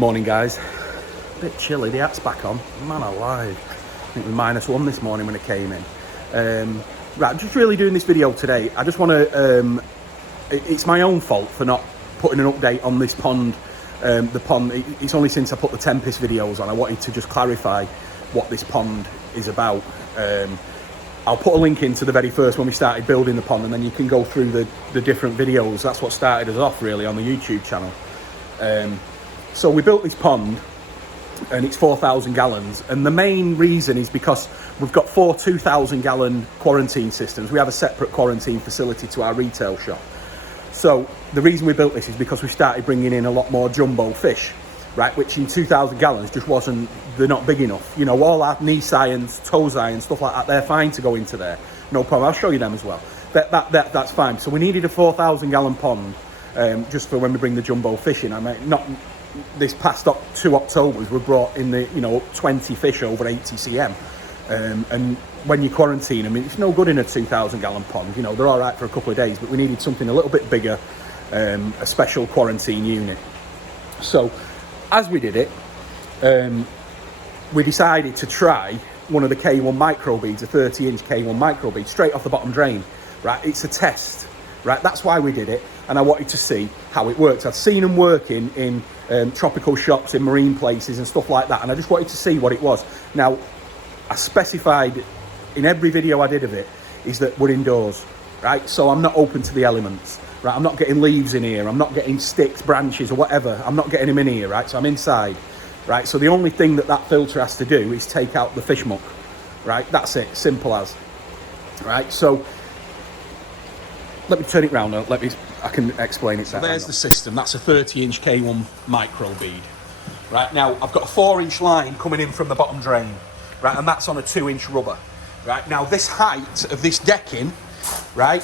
Morning guys, a bit chilly, the hat's back on, man alive. I think we're -1 this morning when it came in. Right, I'm just really doing this video today. I just want to, it's my own fault for not putting an update on this pond. The pond, it's only since I put the Tempest videos on, I wanted to just clarify what this pond is about. I'll put a link into the very first when we started building the pond, and then you can go through the different videos. That's what started us off really on the YouTube channel. So we built this pond and it's 4,000 gallons, and the main reason is because we've got 4 2,000 gallon quarantine systems. We have a separate quarantine facility to our retail shop. So the reason we built this is because we started bringing in a lot more jumbo fish, right, which in 2,000 gallons just wasn't, they're not big enough. You know, all our knee irons, toes irons, stuff like that, they're fine to go into there, no problem. I'll show you them as well. That's fine. So we needed a 4,000 gallon pond just for when we bring the jumbo fish in. I mean, not this past 2 Octobers, we brought in the, you know, 20 fish over 80 cm. And when you quarantine them, it's no good in a 2,000 gallon pond. You know, they're all right for a couple of days, but we needed something a little bit bigger, a special quarantine unit. So as we did it, we decided to try one of the K1 micro beads, a 30-inch K1 micro bead, straight off the bottom drain, right? It's a test, right? That's why we did it, and I wanted to see how it works. I'd seen them working in tropical shops, in marine places and stuff like that, and I just wanted to see what it was. Now, I specified in every video I did of it is that we're indoors, right? So I'm not open to the elements, right? I'm not getting leaves in here, I'm not getting sticks, branches or whatever, I'm not getting them in here, right? So I'm inside, right? So the only thing that filter has to do is take out the fish muck, right? That's it, simple as, right? So let me turn it round now, I can explain it. So there's the system, that's a 30-inch K1 micro bead, right? Now I've got a 4-inch line coming in from the bottom drain, right? And that's on a 2-inch rubber, right? Now this height of this decking, right,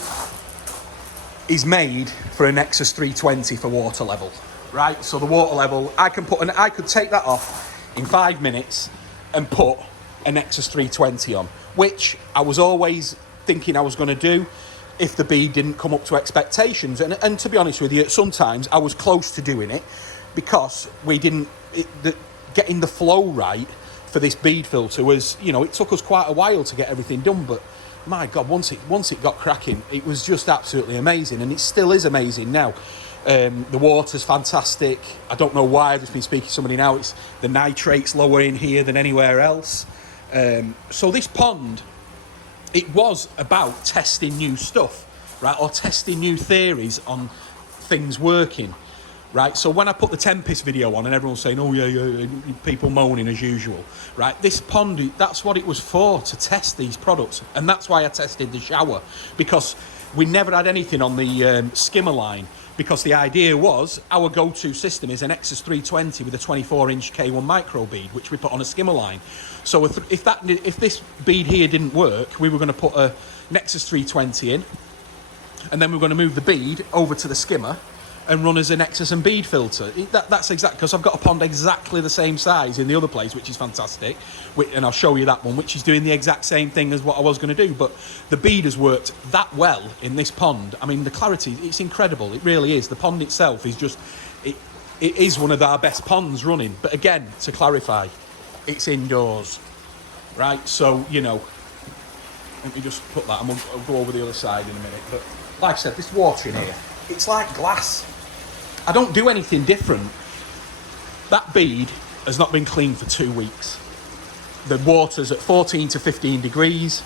is made for a Nexus 320 for water level, right? So the water level, I could take that off in 5 minutes and put a Nexus 320 on, which I was always thinking I was going to do if the bead didn't come up to expectations. And to be honest with you, sometimes I was close to doing it because we didn't, getting the flow right for this bead filter was, you know, it took us quite a while to get everything done, but my God, once it got cracking, it was just absolutely amazing, and it still is amazing now. The water's fantastic. I don't know why, I've just been speaking to somebody now, it's the nitrate's lower in here than anywhere else. So this pond, it was about testing new stuff, right, or testing new theories on things working, right? So when I put the Tempest video on and everyone's saying, oh yeah, people moaning as usual, right? This pond, that's what it was for, to test these products. And that's why I tested the shower, because we never had anything on the skimmer line, because the idea was our go-to system is an Nexus 320 with a 24-inch K1 micro bead, which we put on a skimmer line. So if this bead here didn't work, we were going to put a Nexus 320 in, and then we were going to move the bead over to the skimmer and run as a Nexus and bead filter. That's exactly, because I've got a pond exactly the same size in the other place, which is fantastic, and I'll show you that one, which is doing the exact same thing as what I was going to do. But the bead has worked that well in this pond. I mean, the clarity, it's incredible. It really is. The pond itself is just, it is one of our best ponds running. But again, to clarify, it's indoors, right? So, you know, let me just put that, I'll go over the other side in a minute. But like I said, this water in here, it's like glass. I don't do anything different. That bead has not been cleaned for 2 weeks. The water's at 14 to 15 degrees.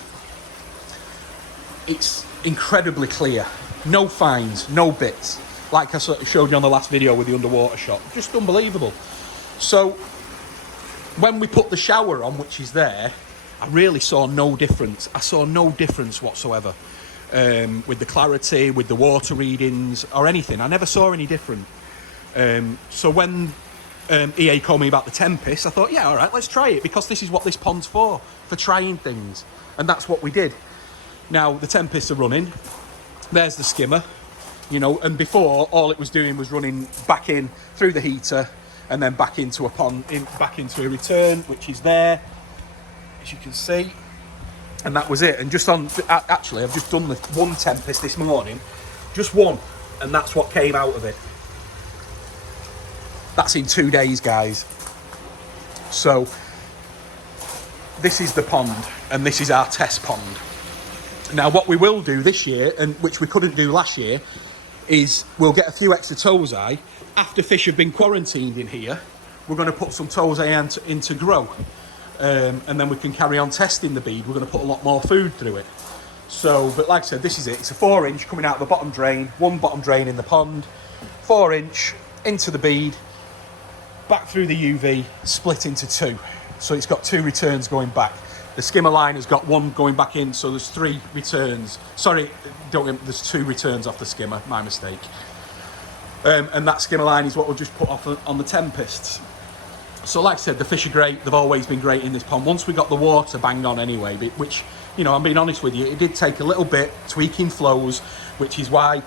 It's incredibly clear. No fines, no bits. Like I showed you on the last video with the underwater shot. Just unbelievable. So when we put the shower on, which is there, I really saw no difference. I saw no difference whatsoever. With the clarity, with the water readings or anything. I never saw any different. So when EA called me about the Tempest, I thought, yeah, all right, let's try it, because this is what this pond's for trying things. And that's what we did. Now the Tempests are running. There's the skimmer, you know, and before all it was doing was running back in through the heater and then back into a pond, back into a return, which is there, as you can see. And that was it. And just on, actually, I've just done the one Tempest this morning, just one, and that's what came out of it. That's in 2 days, guys. So this is the pond, and this is our test pond. Now, what we will do this year, and which we couldn't do last year, is we'll get a few extra tozai. After fish have been quarantined in here, we're going to put some tozai in to grow. And then we can carry on testing the bead. We're going to put a lot more food through it. So, but like I said, this is it. It's a 4-inch coming out of the bottom drain, one bottom drain in the pond, 4-inch into the bead, back through the UV, split into 2. So it's got 2 returns going back. The skimmer line has got 1 going back in, so there's 3 returns. Sorry, there's 2 returns off the skimmer, my mistake. And that skimmer line is what we'll just put off on the tempests. So like I said, the fish are great. They've always been great in this pond. Once we got the water banged on anyway, which, you know, I'm being honest with you, it did take a little bit, tweaking flows, which is why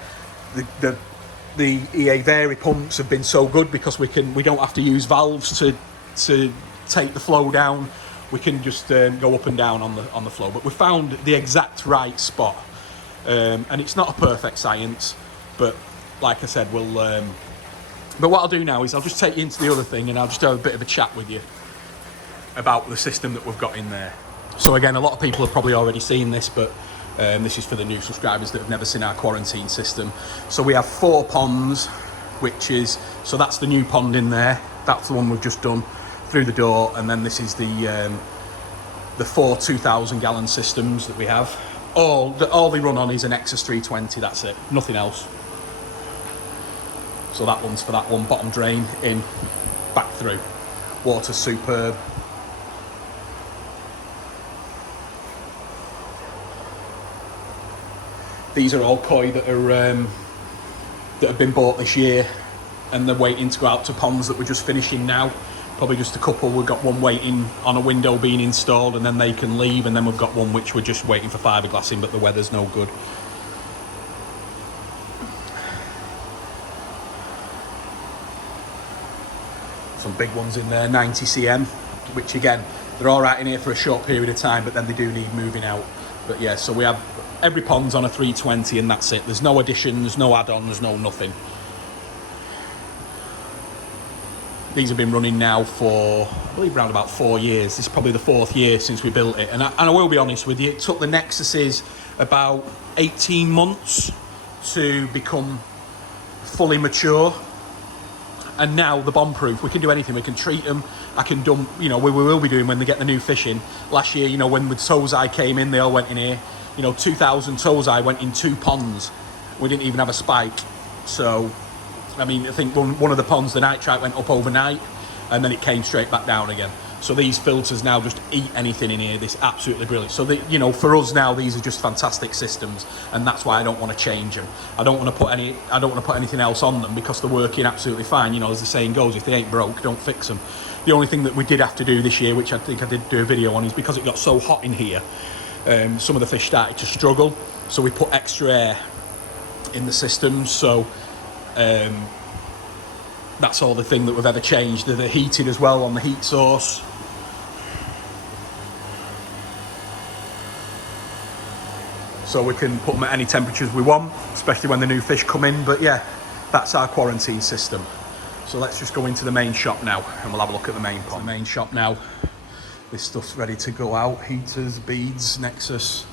the EA Vary pumps have been so good, because we don't have to use valves to take the flow down. We can just go up and down on the flow. But we found the exact right spot, and it's not a perfect science, but like I said, we'll. But what I'll do now is I'll just take you into the other thing, and I'll just have a bit of a chat with you about the system that we've got in there. So again, a lot of people have probably already seen this, but this is for the new subscribers that have never seen our quarantine system. So we have 4 ponds, so that's the new pond in there. That's the one we've just done through the door, and then this is the 4 2,000 gallon systems that we have. All they run on is a Nexus 320. That's it, nothing else. So that one's for that one, bottom drain in, back through. Water's superb. These are all koi that have been bought this year, and they're waiting to go out to ponds that we're just finishing now. Probably just a couple. We've got one waiting on a window being installed, and then they can leave, and then we've got one which we're just waiting for fiberglassing, but the weather's no good. Some big ones in there, 90 cm, which again, they're all right in here for a short period of time, but then they do need moving out. But yeah, so we have every pond's on a 320, and that's it. There's no additions, no add-ons, no nothing. These have been running now for, I believe, around about 4 years. This is probably the 4th year since we built it. And I will be honest with you, it took the Nexuses about 18 months to become fully mature. And now they're bomb-proof. We can do anything. We can treat them. I can dump, you know, we will be doing when they get the new fish in. Last year, you know, when the tozai came in, they all went in here. You know, 2,000 tozai went in 2 ponds. We didn't even have a spike. So, I mean, I think one of the ponds, the nitrite went up overnight, and then it came straight back down again. So these filters now just eat anything in here. This is absolutely brilliant. So, you know, for us now, these are just fantastic systems, and that's why I don't want to change them. I don't want to put anything else on them, because they're working absolutely fine. You know, as the saying goes, if they ain't broke, don't fix them. The only thing that we did have to do this year, which I think I did do a video on, is because it got so hot in here, some of the fish started to struggle. So we put extra air in the system. So that's all the thing that we've ever changed. They're heated as well on the heat source. So we can put them at any temperatures we want, especially when the new fish come in. But yeah, that's our quarantine system. So let's just go into the main shop now, and we'll have a look at the main pond. The main shop now. This stuff's ready to go out. Heaters, beads, Nexus.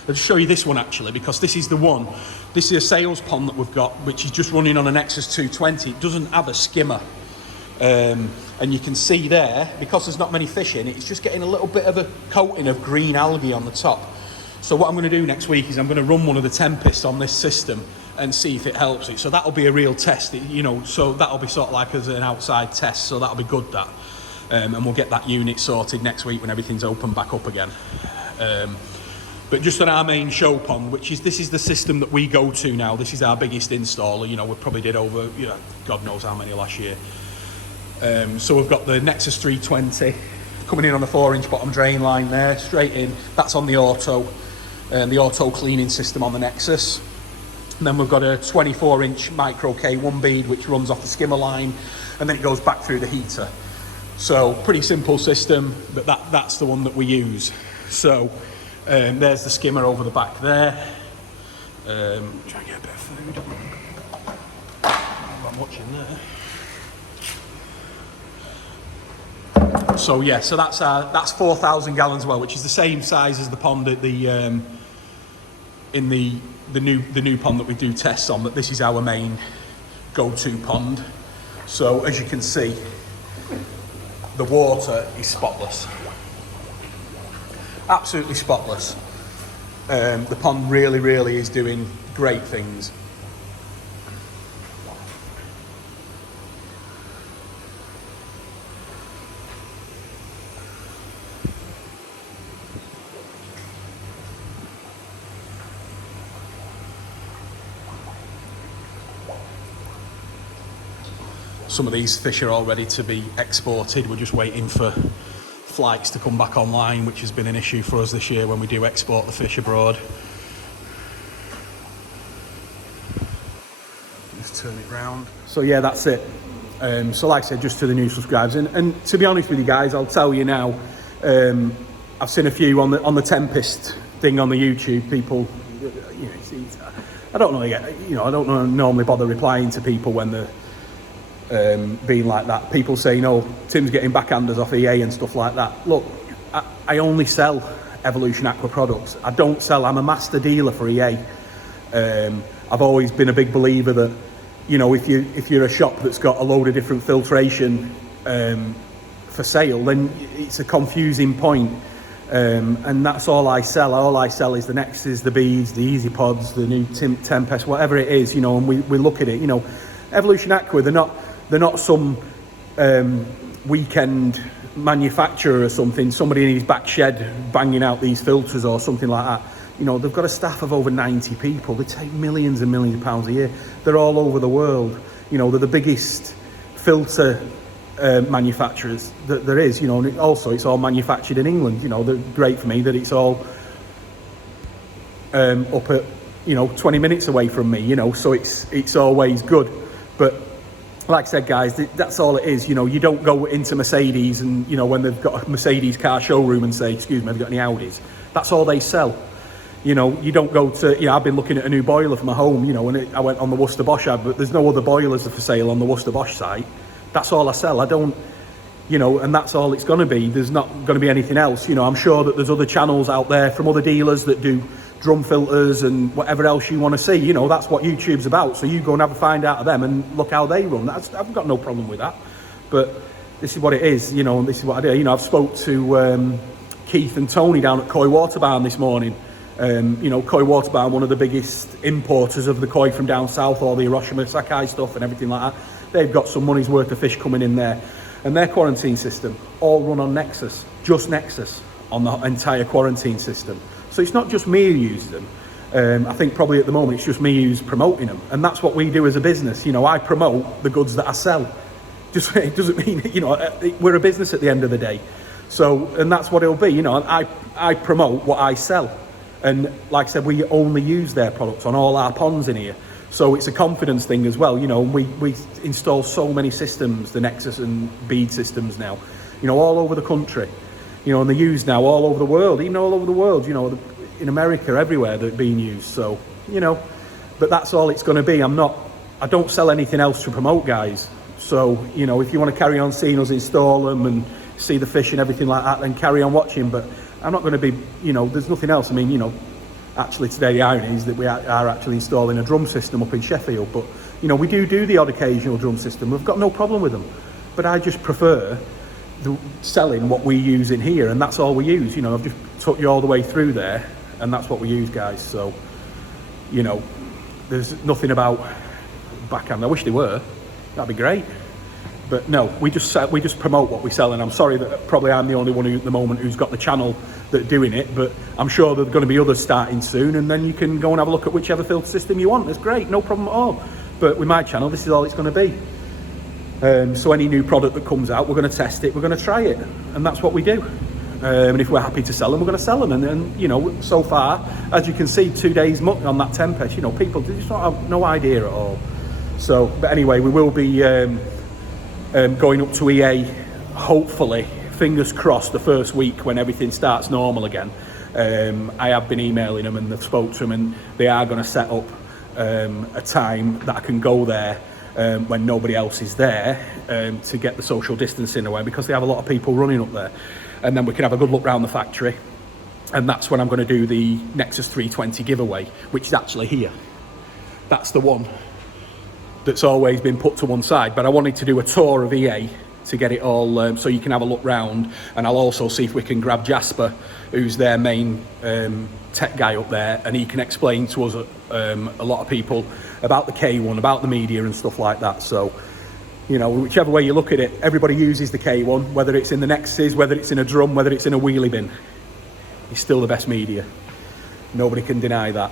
I'll just show you this one actually, because this is the one. This is a sales pond that we've got, which is just running on a Nexus 220. It doesn't have a skimmer. And you can see there, because there's not many fish in it, it's just getting a little bit of a coating of green algae on the top. So what I'm going to do next week is I'm going to run one of the tempests on this system and see if it helps it. So that'll be a real test, you know, so that'll be sort of like as an outside test. So that'll be good, that. And we'll get that unit sorted next week when everything's open back up again. But just on our main show pond, this is the system that we go to now. This is our biggest installer. You know, we probably did over, you know, God knows how many last year. So we've got the Nexus 320 coming in on the 4-inch bottom drain line there, straight in. That's on the auto cleaning system on the Nexus. And then we've got a 24-inch micro K1 bead, which runs off the skimmer line, and then it goes back through the heater. So pretty simple system, but that's the one that we use. So there's the skimmer over the back there. Try and get a bit of food. I'm watching there. So yeah, so that's 4,000 gallons well, which is the same size as the pond at the in the new pond that we do tests on. But this is our main go-to pond. So as you can see, the water is spotless, absolutely spotless. The pond really is doing great things. Some of these fish are all ready to be exported. We're just waiting for flights to come back online, which has been an issue for us this year when we do export the fish abroad. Just turn it round. So yeah, that's it. So like I said, just to the new subscribers, and to be honest with you guys, I'll tell you now, I've seen a few on the Tempest thing on the YouTube. People, you know, I don't know, you know, I don't normally bother replying to people when they're being like that. People saying, oh, Tim's getting backhanders off EA and stuff like that. Look, I only sell Evolution Aqua products. I don't sell, I'm a master dealer for EA. I've always been a big believer that, you know, if you're a shop that's got a load of different filtration for sale, then it's a confusing point. And that's all I sell. All I sell is the Nexus, the beads, the Easy Pods, the new Tempest, whatever it is, you know, and we look at it, you know. Evolution Aqua, they're not some weekend manufacturer or something, somebody in his back shed banging out these filters or something like that. You know, they've got a staff of over 90 people. They take millions and millions of pounds a year. They're all over the world. You know, they're the biggest filter manufacturers that there is, you know, and also it's all manufactured in England. You know, they're great for me that it's all up at, you know, 20 minutes away from me, you know, so it's always good. But like I said, guys, that's all it is. You know, you don't go into Mercedes and, you know, when they've got a Mercedes car showroom and say, excuse me, have you got any Audis? That's all they sell. You know, you don't go to, you know, I've been looking at a new boiler for my home, you know, and I went on the Worcester Bosch ad, but there's no other boilers for sale on the Worcester Bosch site. That's all I sell. I don't, you know, and that's all it's going to be. There's not going to be anything else. You know, I'm sure that there's other channels out there from other dealers that do drum filters and whatever else you want to see. You know, that's what YouTube's about. So you go and have a find out of them and look how they run. I've got no problem with that. But this is what it is, you know, and this is what I do. You know, I've spoke to Keith and Tony down at Koi Water Barn this morning. You know, Koi Water Barn, one of the biggest importers of the koi from down south, all the Hiroshima Sakai stuff and everything like that. They've got some money's worth of fish coming in there. And their quarantine system all run on Nexus, just Nexus on the entire quarantine system. So it's not just me who uses them. I think probably at the moment it's just me who's promoting them. And that's what we do as a business. You know, I promote the goods that I sell. Just, it doesn't mean, you know, we're a business at the end of the day. So, and that's what it'll be, you know, I promote what I sell. And like I said, we only use their products on all our ponds in here. So it's a confidence thing as well, you know, we install so many systems, the Nexus and bead systems now, you know, all over the country, you know, and they're used now all over the world, even all over the world, you know, in America, everywhere they're being used. So, you know, but that's all it's going to be. I don't sell anything else to promote, guys. So, you know, if you want to carry on seeing us install them and see the fish and everything like that, then carry on watching. But I'm not going to be, you know, there's nothing else. I mean, you know, actually today the irony is that we are actually installing a drum system up in Sheffield. But, you know, we do the odd occasional drum system. We've got no problem with them. But I just prefer selling what we use in here, and that's all we use. You know, I've just took you all the way through there, and that's what we use, guys. So, you know, there's nothing about backhand. I wish they were. That'd be great. But no, we just promote what we sell, and I'm sorry that probably I'm the only one who at the moment who's got the channel that's doing it, but I'm sure there's going to be others starting soon, and then you can go and have a look at whichever filter system you want. That's great, no problem at all. But with my channel, this is all it's going to be. So any new product that comes out, we're going to test it, we're going to try it, and that's what we do. And if we're happy to sell them, we're going to sell them. And you know, so far, as you can see, 2 days muck on that Tempest, you know, people just don't have no idea at all. So, but anyway, we will be going up to EA, hopefully, fingers crossed, the first week when everything starts normal again. I have been emailing them and they've spoke to them, and they are going to set up a time that I can go there when nobody else is there, to get the social distancing away, because they have a lot of people running up there. And then we can have a good look around the factory. And that's when I'm going to do the Nexus 320 giveaway, which is actually here. That's the one that's always been put to one side. But I wanted to do a tour of EA to get it all, so you can have a look round. And I'll also see if we can grab Jasper, who's their main tech guy up there, and he can explain to us, a lot of people, about the K1, about the media and stuff like that. So, you know, whichever way you look at it, everybody uses the K1, whether it's in the Nexus, whether it's in a drum, whether it's in a wheelie bin. It's still the best media. Nobody can deny that.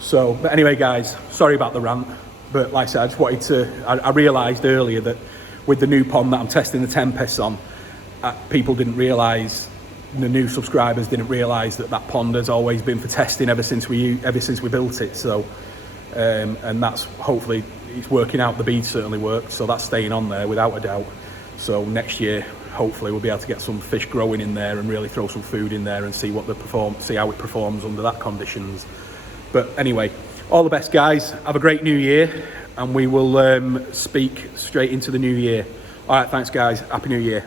So, but anyway, guys, sorry about the rant. But like I said, I just wanted to, I realised earlier that with the new pond that I'm testing the Tempest on, people didn't realise, the new subscribers didn't realise that that pond has always been for testing ever since we built it. So, and that's, hopefully, it's working out. The bead certainly worked, so that's staying on there without a doubt. So next year, hopefully, we'll be able to get some fish growing in there and really throw some food in there and see how it performs under that conditions. But anyway, all the best, guys. Have a great new year, and we will speak straight into the new year. All right, thanks, guys. Happy New Year.